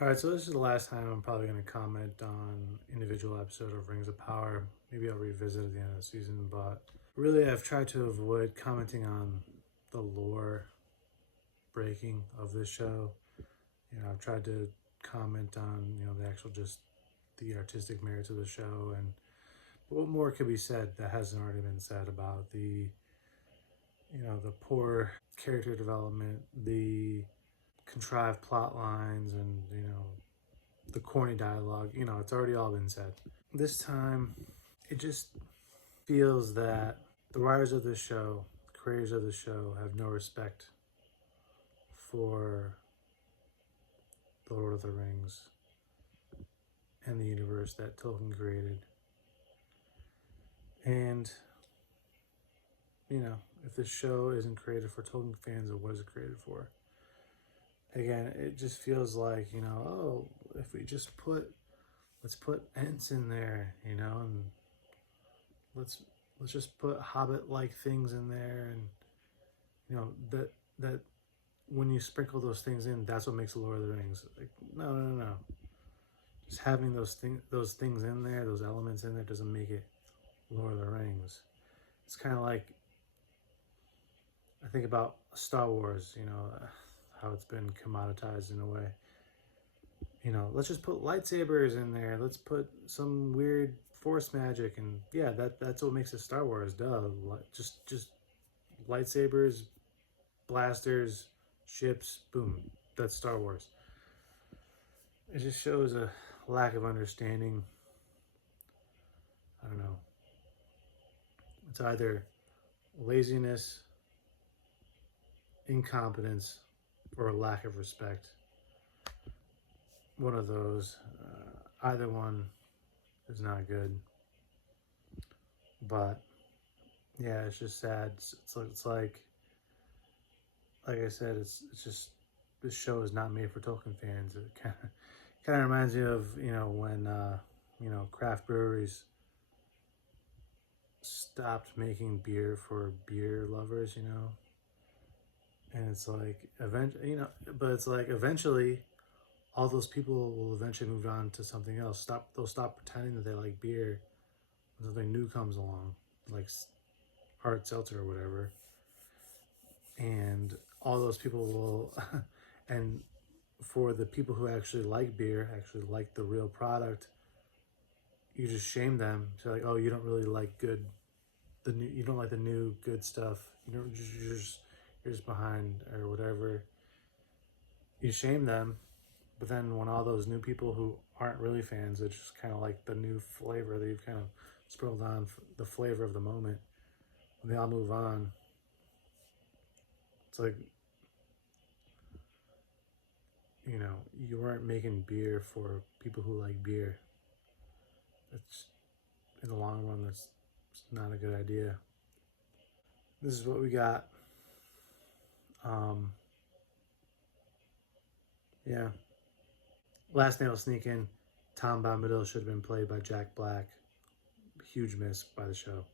All right, so this is the last time I'm probably going to comment on individual episode of Rings of Power. Maybe I'll revisit at the end of the season, but really I've tried to avoid commenting on the lore breaking of this show. I've tried to comment on, the actual just the artistic merits of the show and what more could be said that hasn't already been said about the poor character development, the contrived plot lines, and the corny dialogue. It's already all been said. This time, it just feels that the writers of this show, the creators of the show, have no respect for the Lord of the Rings and the universe that Tolkien created. And, if this show isn't created for Tolkien fans, or what is it created for? Again, it just feels like, if we just let's put Ents in there, and let's let's just put Hobbit like things in there, and that when you sprinkle those things in, that's what makes the Lord of the Rings. Like, no, no, no, no. Just having those things in there, those elements in there, doesn't make it Lord of the Rings. It's kind of like I think about Star Wars. How it's been commoditized in a way. Let's just put lightsabers in there. Let's put some weird force magic, and yeah, that's what makes it Star Wars. Duh. Just lightsabers, blasters, ships, boom. That's Star Wars. It just shows a lack of understanding. I don't know. It's either laziness, incompetence, or a lack of respect. One of those. Either one is not good. But yeah, it's just sad. Like I said, it's just this show is not made for Tolkien fans. It kind of reminds me of when craft breweries stopped making beer for beer lovers. And it's like but it's like eventually all those people will eventually move on to something else. They'll stop pretending that they like beer when something new comes along, like hard seltzer or whatever, and all those people will and for the people who actually like beer, actually like the real product, you just shame them. So like, oh, you don't really like you don't like the new good stuff. You're just behind or whatever. You shame them, but then when all those new people who aren't really fans, it's just kind of like the new flavor that you've kind of sprinkled on the flavor of the moment. When they all move on, it's like you weren't making beer for people who like beer. That's in the long run, that's not a good idea. This is what we got. Um, yeah. Last name will sneak in. Tom Bombadil should have been played by Jack Black. Huge miss by the show.